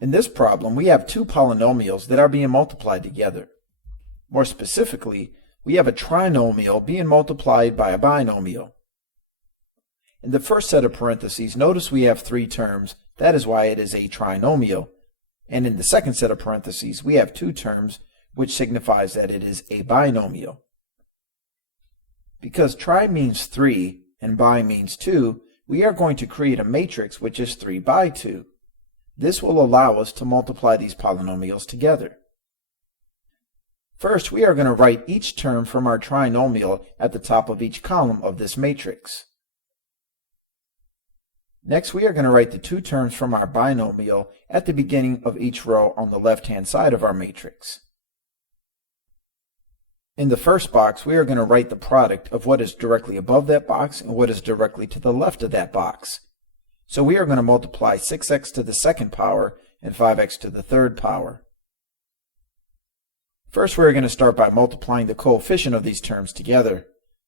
In this problem, we have two polynomials that are being multiplied together. More specifically, we have a trinomial being multiplied by a binomial. In the first set of parentheses, notice we have three terms. That is why it is a trinomial. And in the second set of parentheses, we have two terms, which signifies that it is a binomial. Because tri means 3 and bi means 2, we are going to create a matrix which is 3 by 2. This will allow us to multiply these polynomials together. First, we are going to write each term from our trinomial at the top of each column of this matrix. Next, we are going to write the two terms from our binomial at the beginning of each row on the left-hand side of our matrix. In the first box, we are going to write the product of what is directly above that box and what is directly to the left of that box. So we are going to multiply 6x to the second power and 5x to the third power. First, we are going to start by multiplying the coefficient of these terms together.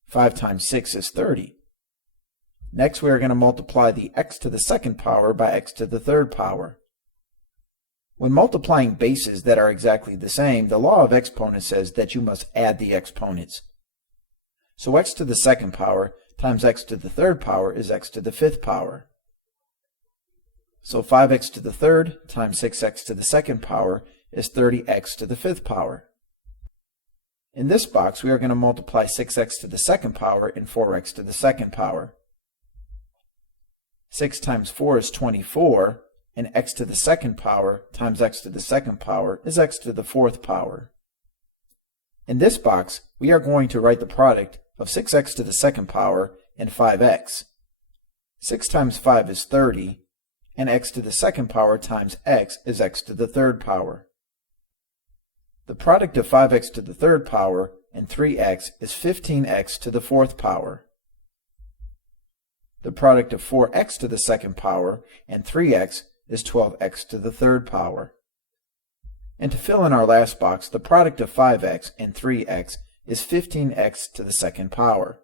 5 times 6 is 30. Next, we are going to multiply the x to the second power by x to the third power. When multiplying bases that are exactly the same, the law of exponents says that you must add the exponents. So x to the second power times x to the third power is x to the fifth power. So 5x to the third times 6x to the second power is 30x to the fifth power. In this box, we are going to multiply 6x to the second power and 4x to the second power. 6 times 4 is 24, and x to the second power times x to the second power is x to the fourth power. In this box, we are going to write the product of 6x to the second power and 5x. 6 times 5 is 30, and x to the second power times x is x to the third power. The product of 5x to the third power and 3x is 15x to the fourth power. The product of 4x to the second power and 3x is 12x to the third power. And to fill in our last box, the product of 5x and 3x is 15x to the second power.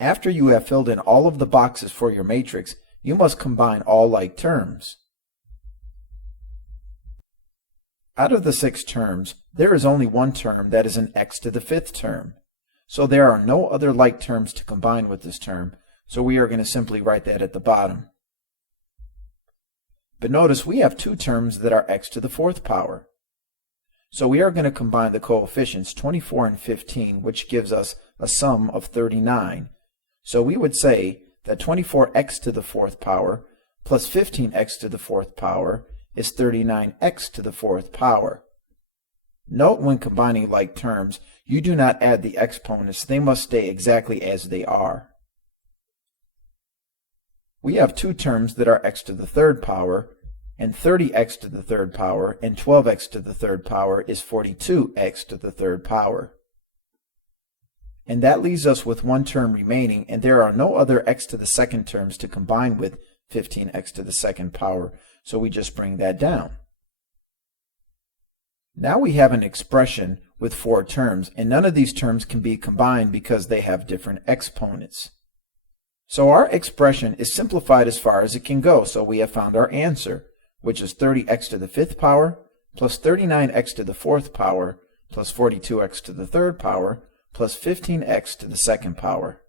After you have filled in all of the boxes for your matrix, you must combine all like terms. Out of the 6 terms, there is only one term that is an x to the fifth term. So there are no other like terms to combine with this term, so we are going to simply write that at the bottom. But notice we have two terms that are x to the fourth power. So we are going to combine the coefficients 24 and 15, which gives us a sum of 39. So we would say that 24x to the fourth power plus 15x to the fourth power is 39x to the fourth power. Note when combining like terms, you do not add the exponents. They must stay exactly as they are. We have two terms that are x to the third power, and 30x to the third power and 12x to the third power is 42x to the third power. And that leaves us with one term remaining, and there are no other x to the second terms to combine with 15x to the second power, so we just bring that down. Now we have an expression with 4 terms, and none of these terms can be combined because they have different exponents. So our expression is simplified as far as it can go, so we have found our answer, which is 30x to the fifth power plus 39x to the fourth power plus 42x to the third power plus 15x to the second power.